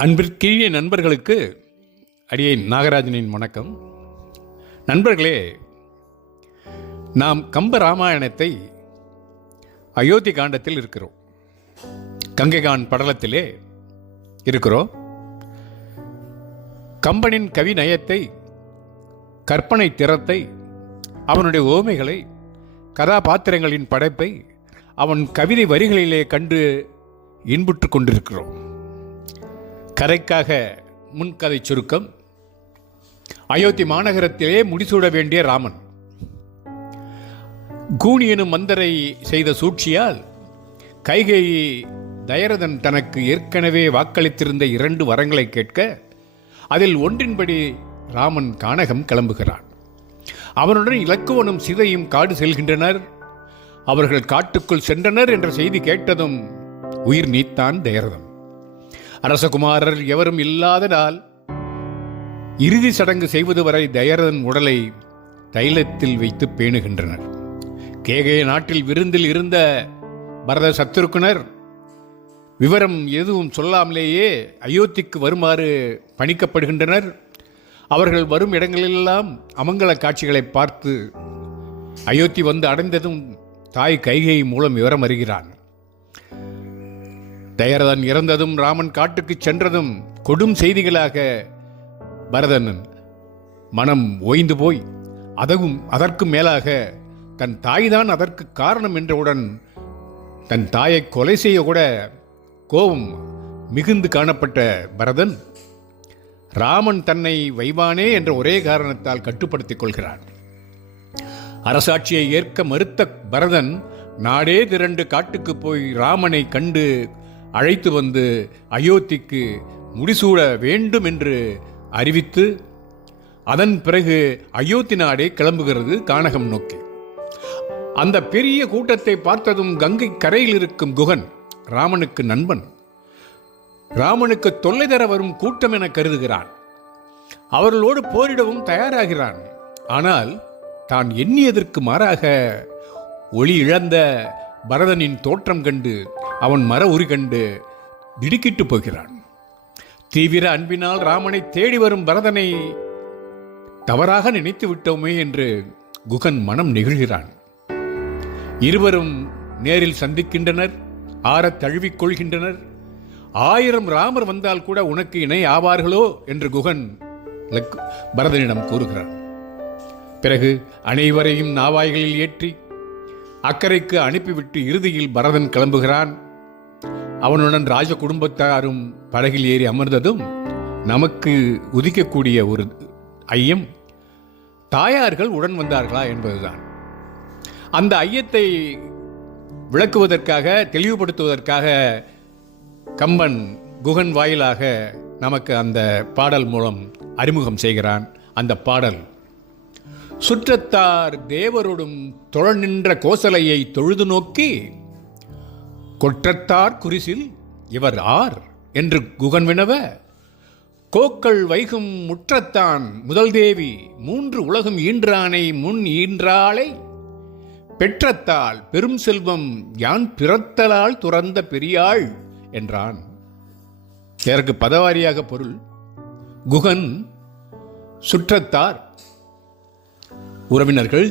அன்பிற்கினிய நண்பர்களுக்கு அடியே நாகராஜனின் வணக்கம். நண்பர்களே நாம் கம்ப ராமாயணத்தை அயோத்தி காண்டத்தில் இருக்கிறோம். கங்கைகான் படலத்திலே இருக்கிறோம். கம்பனின் கவி நயத்தை கற்பனை திறத்தை அவனுடைய ஓமைகளை கதாபாத்திரங்களின் படைப்பை அவன் கவிதை வரிகளிலே கண்டு இன்புற்று கொண்டிருக்கிறோம். கரைக்காக முன்கதை சுருக்கம். அயோத்தி மாநகரத்திலே முடிசூட வேண்டிய ராமன். கூனி எனும் மந்தரை செய்த சூழ்ச்சியால் கைகை தயரதன் தனக்கு ஏற்கனவே வாக்களித்திருந்த இரண்டு வரங்களை கேட்க அதில் ஒன்றின்படி ராமன் கானகம் கிளம்புகிறான். அவனுடன் இலக்குவனும் சிதையும் காடு செல்கின்றனர். அவர்கள் காட்டுக்குள் சென்றனர் என்ற செய்தி கேட்டதும் உயிர் நீத்தான் தயரதன். அரசகுமாரர் எவரும் இல்லாததால் இறுதி சடங்கு செய்வது வரை தயரதன் உடலை தைலத்தில் வைத்து பேணுகின்றனர். கேகய நாட்டில் விருந்தில் இருந்த பரத சத்துருக்குனர் விவரம் எதுவும் சொல்லாமலேயே அயோத்திக்கு வருமாறு பணிக்கப்படுகின்றனர். அவர்கள் வரும் இடங்களெல்லாம் அமங்கல காட்சிகளை பார்த்து அயோத்தி வந்து அடைந்ததும் தாய் கைகை மூலம் விவரம் அறிகிறான். தயரதன் இறந்ததும் ராமன் காட்டுக்கு சென்றதும் கொடும் செய்திகளாக பரதன் மனம் ஓய்ந்து போய் அதவும் அதற்கு மேலாக தன் தாய்தான் அதற்கு காரணம் என்றவுடன் தன் தாயை கொலை செய்ய கூட கோபம் மிகுந்து காணப்பட்ட பரதன் ராமன் தன்னை வைவானே என்ற ஒரே காரணத்தால் கட்டுப்படுத்திக் கொள்கிறான். அரசாட்சியை ஏற்க மறுத்த பரதன் நாடே திரண்டு காட்டுக்கு போய் ராமனை கண்டு அழைத்து வந்து அயோத்திக்கு முடிசூட வேண்டும் என்று அறிவித்து அதன் பிறகு அயோத்தி நாடே கிளம்புகிறது கானகம் நோக்கி. அந்த பெரிய கூட்டத்தை பார்த்ததும் கங்கை கரையில் இருக்கும் குகன் ராமனுக்கு நண்பன். ராமனுக்கு தொல்லை தர வரும் கூட்டம் என கருதுகிறான். அவர்களோடு போரிடவும் தயாராகிறான். ஆனால் தான் எண்ணியதற்கு மாறாக ஒளி இழந்த பரதனின் தோற்றம் கண்டு அவன் மர உரி கண்டு திடுக்கிட்டு போகிறான். தீவிர அன்பினால் ராமனை தேடி வரும் பரதனை தவறாக நினைத்து விட்டோமே என்று குகன் மனம் நெகிழ்கிறான். இருவரும் நேரில் சந்திக்கின்றனர் ஆறத் தழுவிக் கொள்கின்றனர். ஆயிரம் ராமர் வந்தால் கூட உனக்கு இணை ஆவார்களோ என்று குகன் பரதனிடம் கூறுகிறான். பிறகு அனைவரையும் நாவாய்களில் ஏற்றி அக்கறைக்கு அனுப்பிவிட்டு இறுதியில் பரதன் கிளம்புகிறான். அவனுடன் ராஜ குடும்பத்தாரும் படகில் ஏறி அமர்ந்ததும் நமக்கு உதிக்கக்கூடிய ஒரு ஐயம் தாயார்கள் உடன் வந்தார்களா என்பதுதான். அந்த ஐயத்தை விளக்குவதற்காக தெளிவுபடுத்துவதற்காக கம்பன் குகன் வாயிலாக நமக்கு அந்த பாடல் மூலம் அறிமுகம் செய்கிறான். அந்த பாடல் சுற்றத்தார் தேவரோடும் தொழ நின்ற கோசலையை தொழுது நோக்கி கொற்றத்தார் குரிசில் இவர் ஆர் என்று குகன் வினவ கோக்கள் வைகும் முற்றத்தான் முதல் தேவி மூன்று உலகம் ஈன்றானை முன் ஈன்றாளை. பெற்றத்தால் பெரும் செல்வம் யான் பிறத்தலால் துறந்த பெரியாள் என்றான். இதற்கு பதவாரியாக பொருள் குகன் சுற்றத்தார் உறவினர்கள்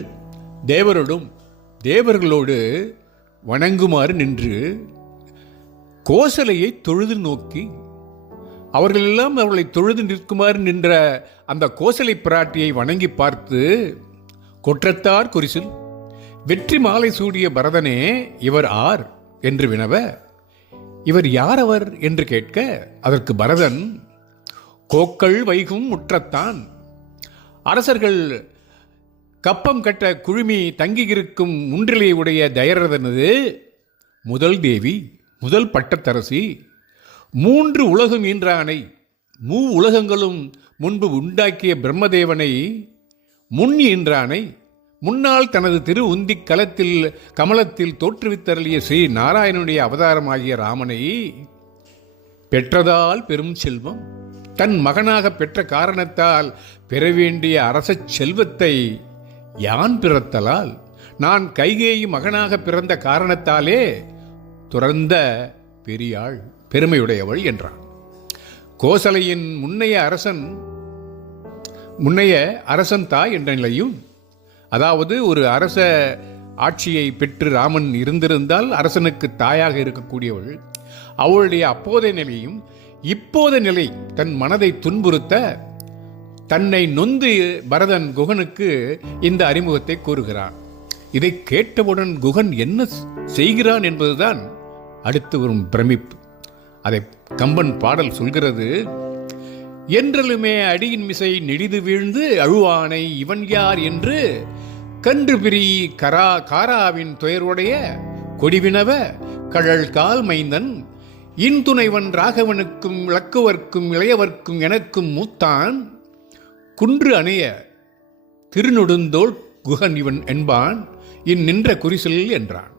தேவரோடும் தேவர்களோடு வணங்குமாறு நின்று கோசலையை தொழுது நோக்கி அவர்கள் எல்லாம் அவர்களை தொழுது நிற்குமாறு நின்ற அந்த கோசலை பிராட்டியை வணங்கி பார்த்து கொற்றத்தார் குறிசில் வெற்றி மாலை சூடிய பரதனே இவர் ஆர் என்று வினவ இவர் யார் அவர் என்று கேட்க அதற்கு பரதன் கோக்கள் வைகும் முற்றத்தான் அரசர்கள் கப்பம் கட்ட குழுமி தங்கியிருக்கும் முன்றிலை உடைய தயரதனது முதல் தேவி முதல் பட்டத்தரசி மூன்று உலகம் ஈன்றானை மூ உலகங்களும் முன்பு உண்டாக்கிய பிரம்மதேவனை முன் ஈன்றானை முன்னால் தனது திரு உந்திக் கலத்தில் கமலத்தில் தோற்றுவித்தருளிய ஸ்ரீ நாராயணனுடைய அவதாரமாகிய ராமனை பெற்றதால் பெரும் செல்வம் தன் மகனாக பெற்ற காரணத்தால் பெற வேண்டிய அரசச் செல்வத்தை யான் பிறத்தலால்? நான் கைகேயி மகனாக பிறந்த காரணத்தாலே துறந்த பெரியாள் பெருமையுடையவள் என்றான். கோசலையின் முன்னைய அரசன் முன்னைய அரசன் தாய் என்ற நிலையும் அதாவது ஒரு அரச ஆட்சியை பெற்று ராமன் இருந்திருந்தால் அரசனுக்கு தாயாக இருக்கக்கூடியவள் அவளுடைய அப்போதைய நிலையும் இப்போத நிலை தன் மனதை துன்புறுத்த தன்னை நொந்து பரதன் குகனுக்கு இந்த அறிமுகத்தை கூறுகிறான். இதை கேட்டவுடன் குகன் என்ன செய்கிறான் என்பதுதான் அடுத்து வரும் பிரமிப்பு. அதை கம்பன் பாடல் சொல்கிறது என்றலுமே அடியின் மிசை நெடிது வீழ்ந்து அழுவானை இவன் யார் என்று கன்று பிரி கரா காராவின் துயருடைய கொடிவினவ கழல் கால் மைந்தன் இன்துணைவன் ராகவனுக்கும் இளக்குவர்க்கும் இளையவர்க்கும் எனக்கும் மூத்தான். குன்று அணைய திருநொடுந்தோள் குகன் இவன் என்பான். இன் நின்ற குறிசில் என்றான்.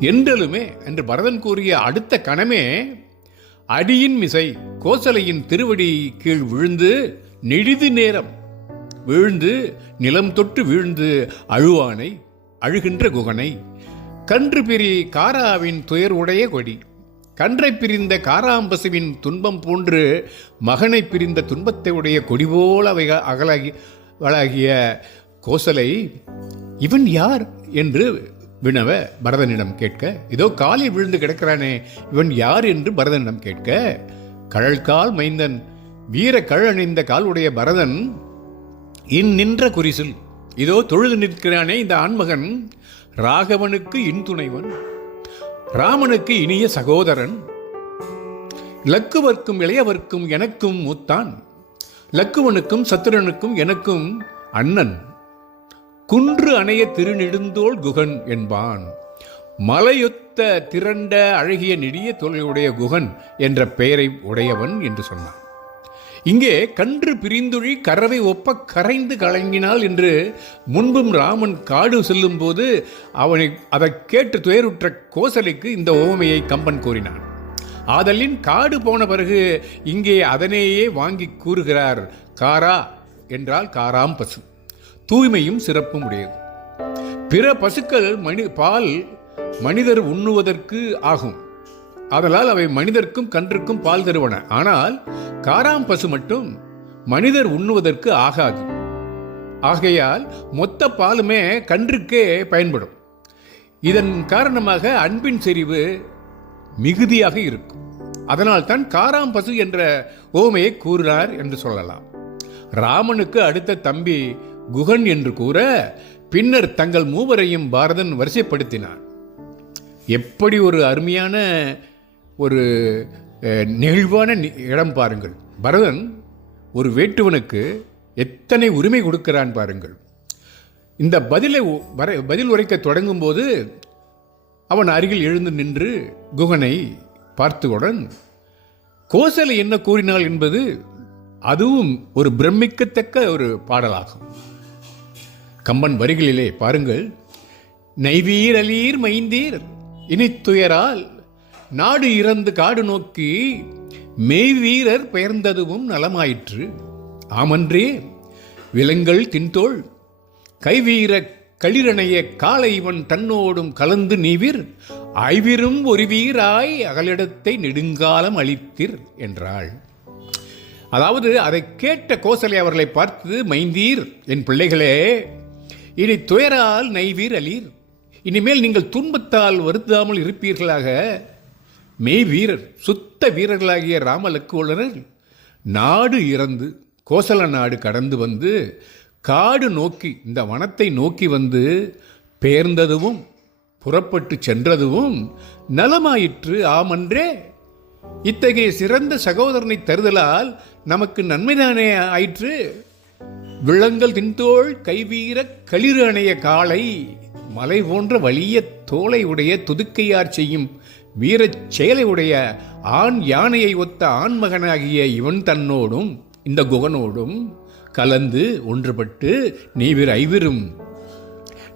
என்றலுமே என்று பரதன் கூறிய அடுத்த கணமே அடியின் மிசை கோசலையின் திருவடி கீழ் விழுந்து நெடிது நேரம் விழுந்து நிலம் தொட்டு வீழ்ந்து அழுவானை அழுகின்ற குகனை கன்று பிரி காராவின் துயர் உடைய கொடி. கன்றை பிரிந்த காராம்பசுவின் துன்பம் போன்று மகனை பிரிந்த துன்பத்தை உடைய கொடிபோல அவை அகலாகி வளாகிய கோசலை இவன் யார்? என்று வினவ பரதனிடம் கேட்க இதோ காலில் விழுந்து கிடக்கிறானே இவன் யார்? என்று பரதனிடம் கேட்க கழல்கால் மைந்தன் வீர கழணிந்த காலுடைய பரதன் இன் நின்ற குறிசில் இதோ தொழுது நிற்கிறானே இந்த ஆண்மகன் ராகவனுக்கு இன்துணைவன் ராமனுக்கு இனிய சகோதரன் லக்குவர்க்கும் இளையவர்க்கும் எனக்கும் மூத்தான். லக்குவனுக்கும் சத்துரனுக்கும் எனக்கும் அண்ணன். குன்று அணைய திருநெடுந்தோள் குகன் என்பான். மலையொத்த திரண்ட அழகிய நெடிய தொழிலுடைய குகன் என்ற பெயரை உடையவன் என்று சொன்னான். இங்கே கன்று பிரிந்துழி கரவை ஒப்ப கரைந்து கலங்கினாள் என்று முன்பும் ராமன் காடு செல்லும்போது அவனை அதை கேட்டு துயருற்ற கோசலைக்கு இந்த ஓமையை கம்பன் கூறினான். ஆதலின் காடு போன பிறகு இங்கே அதனையே வாங்கி கூறுகிறார் காரா என்றால் காராம் பசு. தூய்மையும் சிறப்பும் உடையது. பிற பசுக்கள் மனி பால் மனிதர் உண்ணுவதற்கு ஆகும். அதனால் அவை மனிதர்க்கும் கன்றுக்கும் பால் தருவன. ஆனால் காராம் பசு மட்டும் மனிதர் உண்ணுவதற்கு ஆகாது. ஆகையால் மொத்த பாலுமே கன்றுக்கே பயன்படும். இதன் காரணமாக அன்பின் செறிவு மிகுதியாக இருக்கும். அதனால் தான் காராம் பசு என்ற ஓமையை கூறுகிறார் என்று சொல்லலாம். ராமனுக்கு அடுத்த தம்பி குகன் என்று கூற பின்னர் தங்கள் மூவரையும் பாரதன் வரிசைப்படுத்தினான். எப்படி ஒரு அருமையான ஒரு நெகிழ்வான இடம் பாருங்கள். பரதன் ஒரு வேட்டுவனுக்கு எத்தனை உரிமை கொடுக்கிறான் பாருங்கள். இந்த பதிலை வரை வர- பதில் உரைக்க தொடங்கும்போது அவன் அருகில் எழுந்து நின்று குகனை பார்த்தவுடன் கோசலை என்ன கூறினாள் என்பது அதுவும் ஒரு பிரமிக்கத்தக்க ஒரு பாடலாகும். கம்பன் வரிகளிலே பாருங்கள் நைவீரலீர் மைந்தீர் இனித்துயரால் நாடு இறந்து காடு நோக்கி மெய்வீரர் பெயர்ந்ததுவும் நலமாயிற்று. ஆமன்றே விலங்கள் தின்தோள் கைவீர களிரணைய காலை இவன் தன்னோடும் கலந்து நீவிர் ஐவிரும் ஒரு வீராய் அகலிடத்தை நெடுங்காலம் அளித்திர் என்றாள். அதாவது அதை கேட்ட கோசலை அவர்களை பார்த்து மைந்தீர் என் பிள்ளைகளே இனி துயரால் நைவீர் அலீர். இனிமேல் நீங்கள் துன்பத்தால் வருத்தாமல் இருப்பீர்களாக. மெய் வீரர் சுத்த வீரர்களாகிய ராமலக்குவலர் நாடு இறந்து கோசல நாடு கடந்து வந்து காடு நோக்கி இந்த வனத்தை நோக்கி வந்து பெயர்ந்ததுவும் புறப்பட்டு சென்றதுவும் நலமாயிற்று ஆமன்றே. இத்தகைய சிறந்த சகோதரனை தருதலால் நமக்கு நன்மைதானே ஆயிற்று. விலங்கல் தின்தோள் கைவீர களிறு அணைய காலை மலை போன்ற வலிய தோலை உடைய துதுக்கையார் செய்யும் வீரச் செயலை உடைய ஆண் யானையை ஒத்த ஆண்மகனாகிய இவன் தன்னோடும் இந்த குகனோடும் கலந்து ஒன்றுபட்டு நீவிர் ஐவிரும்.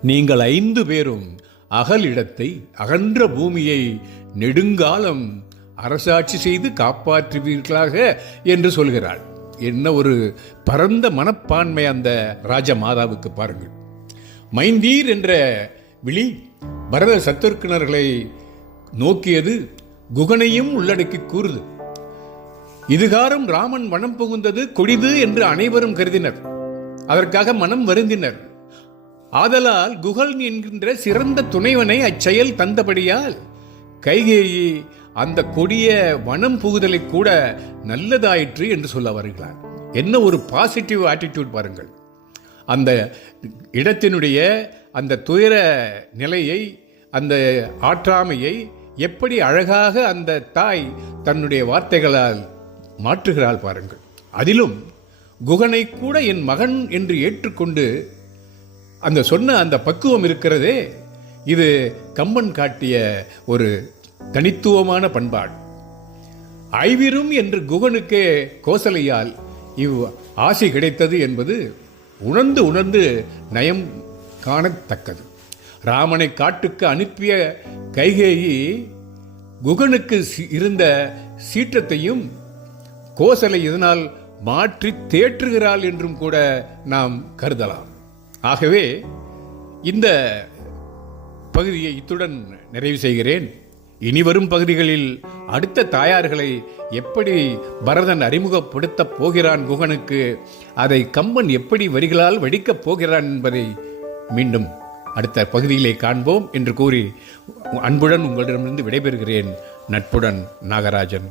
நீங்கள் ஐந்து பேரும் அகல் இடத்தை அகன்ற பூமியை நெடுங்காலம் அரசாட்சி செய்து காப்பாற்றுவீர்களாக என்று சொல்கிறாள். என்ன ஒரு பரந்த மனப்பான்மை அந்த ராஜ மாதாவுக்கு பாருங்கள். மைந்தீர் என்ற விழி பரத சத்துருக்கினர்களை நோக்கியது குகனையும் உள்ளடக்கி கூறுது. இதுகாரும் ராமன் வனம் புகுந்தது கொடிது என்று அனைவரும் கருதினர். அதற்காக மனம் வருந்தினர். ஆதலால் குகன் என்கின்ற சிறந்த துணைவனை அச்செயல் தந்தபடியால் கைகேயி அந்த கொடிய வனம் புகுதலை கூட நல்லதாயிற்று என்று சொல்ல வருகிறார். என்ன ஒரு பாசிட்டிவ் ஆட்டிடியூட் பாருங்கள். அந்த இடத்தினுடைய அந்த துயர நிலையை அந்த ஆற்றாமையை எப்படி அழகாக அந்த தாய் தன்னுடைய வார்த்தைகளால் மாற்றுகிறாள் பாருங்கள். அதிலும் குகனை கூட என் மகன் என்று ஏற்றுக்கொண்டு அந்த சொன்ன அந்த பக்குவம் இருக்கிறதே இது கம்பன் காட்டிய ஒரு தனித்துவமான பண்பாடு. ஐவிரும் என்று குகனுக்கே கோசலையால் இவ் ஆசை கிடைத்தது என்பது உணர்ந்து உணர்ந்து நயம் காணத்தக்கது. ராமனை காட்டுக்கு அனுப்பிய கைகேயி குகனுக்கு சி- இருந்த சீற்றத்தையும் கோசலை இதனால் மாற்றி தேற்றுகிறாள் என்றும் கூட நாம் கருதலாம். ஆகவே இந்த பகுதியை இத்துடன் நிறைவு செய்கிறேன். இனி வரும் பகுதிகளில் அடுத்த தாயார்களை எப்படி பரதன் அறிமுகப்படுத்தப் போகிறான் குகனுக்கு அதை கம்பன் எப்படி வரிகளால் வடிக்கப் போகிறான் என்பதை மீண்டும் அடுத்த பகுதியிலே காண்போம் என்று கூறி அன்புடன் உங்களிடமிருந்து விடைபெறுகிறேன். நட்புடன் நாகராஜன்.